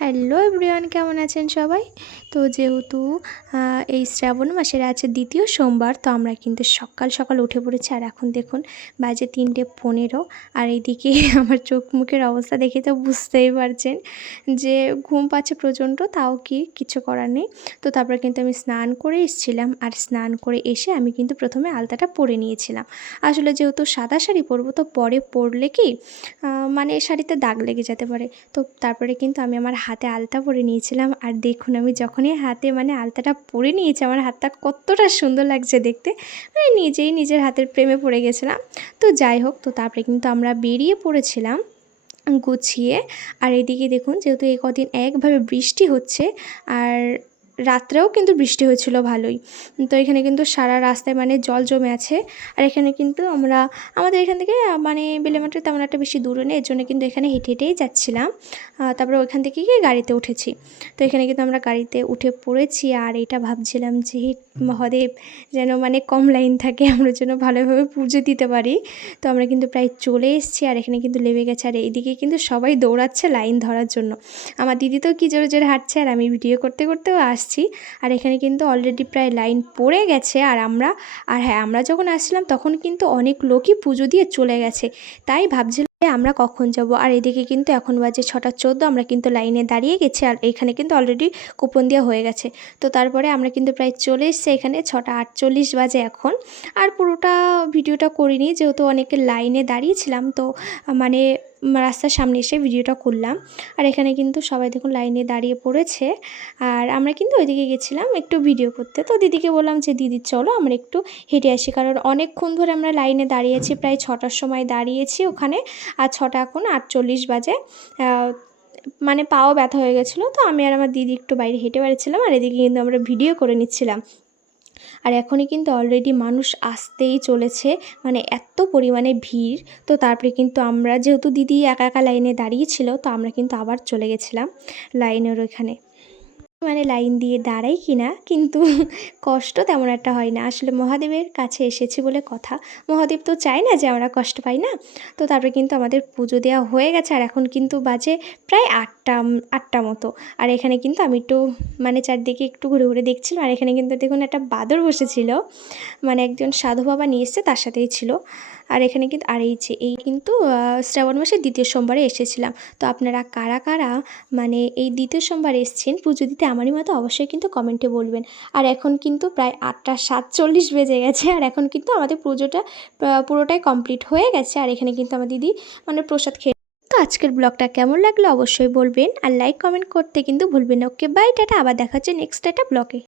Hello everyone, কেমন আছেন সবাই? তো যেহেতু এই শ্রাবণ মাসের আছে দ্বিতীয় সোমবার, তো আমরা কিন্তু সকাল সকাল উঠে পড়েছি। আর এখন দেখুন বাজে 3:15। আর এইদিকে আমার চোখ মুখের অবস্থা দেখে তো বুঝতেই পারছেন যে ঘুম পাচ্ছে প্রচণ্ড, তাও কি কিছু করার নেই। তো তারপরে কিন্তু আমি স্নান করে এসেছিলাম, আর স্নান করে এসে আমি কিন্তু প্রথমে আলতাটা পরে নিয়েছিলাম। আসলে যেহেতু সাদা শাড়ি পরবো, তো পরে পরলে কি মানে শাড়িতে দাগ লেগে যেতে পারে। তো তারপরে কিন্তু আমি আমার হাতে আলতা পরে নিয়েছিলাম। আর দেখুন আমি যখনই হাতে আলতাটা পরে নিয়েছি, আমার হাতটা কতটা সুন্দর লাগছে দেখতে, মানে নিজেই নিজের হাতের প্রেমে পড়ে গেছিলাম। তো যাই হোক, তো তারপরে কিন্তু আমরা বেরিয়ে পড়েছিলাম গুছিয়ে। আর এদিকে দেখুন, যেহেতু এই কদিন একভাবে বৃষ্টি হচ্ছে, আর রাত্রেও কিন্তু বৃষ্টি হয়েছিল ভালোই। তো এখানে কিন্তু সারা রাস্তায় জল জমে আছে। আর এখানে কিন্তু আমাদের এখান থেকে বেলেমাটি তেমন একটা বেশি দূরে নেই, এর জন্য কিন্তু এখানে হেঁটে হেঁটেই যাচ্ছিলাম। তারপরে ওইখান থেকে গিয়ে গাড়িতে উঠেছি। তো এখানে কিন্তু আমরা গাড়িতে উঠে পড়েছি। আর এটা ভাবছিলাম যে মহাদেব যেন কম লাইন থাকে, আমরা যেন ভালোভাবে পুজো দিতে পারি। তো আমরা কিন্তু প্রায় চলে এসেছি। আর এখানে কিন্তু লেবে গেছে। আর এইদিকে কিন্তু সবাই দৌড়াচ্ছে লাইন ধরার জন্য। আমার দিদি তো কী জোরে জোরে হাঁটছে, আর আমি ভিডিও করতে করতেও আসছি। আর এখানে কিন্তু অলরেডি প্রায় লাইন পড়ে গেছে। আর হ্যাঁ, আমরা যখন আসছিলাম তখন কিন্তু অনেক লোকই পুজো দিয়ে চলে গেছে। তাই ভাবছিলাম আমরা কখন যাব। আর এদিকে কিন্তু এখন বাজে 6:14, আমরা কিন্তু লাইনে দাঁড়িয়ে গেছি। আর এখানে কিন্তু অলরেডি কুপন দেওয়া হয়ে গেছে। তো তারপরে আমরা কিন্তু প্রায় চলে এসেছি এখানে। 6:48 বাজে এখন। আর পুরোটা ভিডিওটা করিনি, যেহেতু অনেকে লাইনে দাঁড়িয়েছিলাম, তো মানে রাস্তার সামনে এসে ভিডিওটা করলাম। আর এখানে কিন্তু সবাই দেখুন লাইনে দাঁড়িয়ে পড়েছে। আর আমরা কিন্তু ওইদিকে গেছিলাম একটু ভিডিও করতে। তো দিদিকে বললাম যে দিদি চলো আমরা একটু হেঁটে আসি, কারণ অনেকক্ষণ ধরে আমরা লাইনে দাঁড়িয়েছি, প্রায় 6টার সময় দাঁড়িয়েছি ওখানে। আর 6টা এখন 48 বাজে। পাও ব্যথা হয়ে গেছিলো। তো আমি আর আমার দিদি একটু বাইরে হেঁটে বেড়াচ্ছিলাম, আর এদিকে কিন্তু আমরা ভিডিও করে নিচ্ছিলাম। আর এখনই কিন্তু অলরেডি মানুষ আসতেই চলেছে, এত পরিমাণে ভিড়। তো তারপরে কিন্তু আমরা, যেহেতু দিদি একা একা লাইনে দাঁড়িয়েছিল, তো আমরা কিন্তু আবার চলে গেছিলাম লাইনের ওইখানে। লাইন দিয়ে দাঁড়াই কিনা, কিন্তু কষ্ট তেমন একটা হয় না। আসলে মহাদেবের কাছে এসেছি বলে কথা, মহাদেব তো চায় না যে আমরা কষ্ট পাই না। তো তারপরে কিন্তু আমাদের পুজো দেওয়া হয়ে গেছে। আর এখন কিন্তু বাজে প্রায় 8টা মতো। আর এখানে কিন্তু আমি একটু চারদিকে একটু ঘুরে ঘুরে দেখছিলাম। আর এখানে কিন্তু দেখুন একটা বাঁদর বসেছিল, একজন সাধু বাবা নিয়ে এসছে, তার সাথেই ছিল। আর এখানে কিন্তু এই কিন্তু শ্রাবণ মাসের দ্বিতীয় সোমবারে এসেছিলাম। তো আপনারা কারা কারা এই দ্বিতীয় সোমবার এসছেন পুজো দিতে আমারই মতো, অবশ্যই কিন্তু কমেন্টে বলবেন। আর এখন কিন্তু প্রায় 8:47 বেজে গেছে। আর এখন কিন্তু আমাদের পুজোটা পুরোটাই কমপ্লিট হয়ে গেছে। আর এখানে কিন্তু আমার দিদি প্রসাদ খেয়ে। তো আজকের ব্লগটা কেমন লাগলো অবশ্যই বলবেন, আর লাইক কমেন্ট করতে কিন্তু ভুলবেন না। ওকে বাই, টাটা, আবার দেখা হচ্ছে নেক্সট একটা ব্লগে।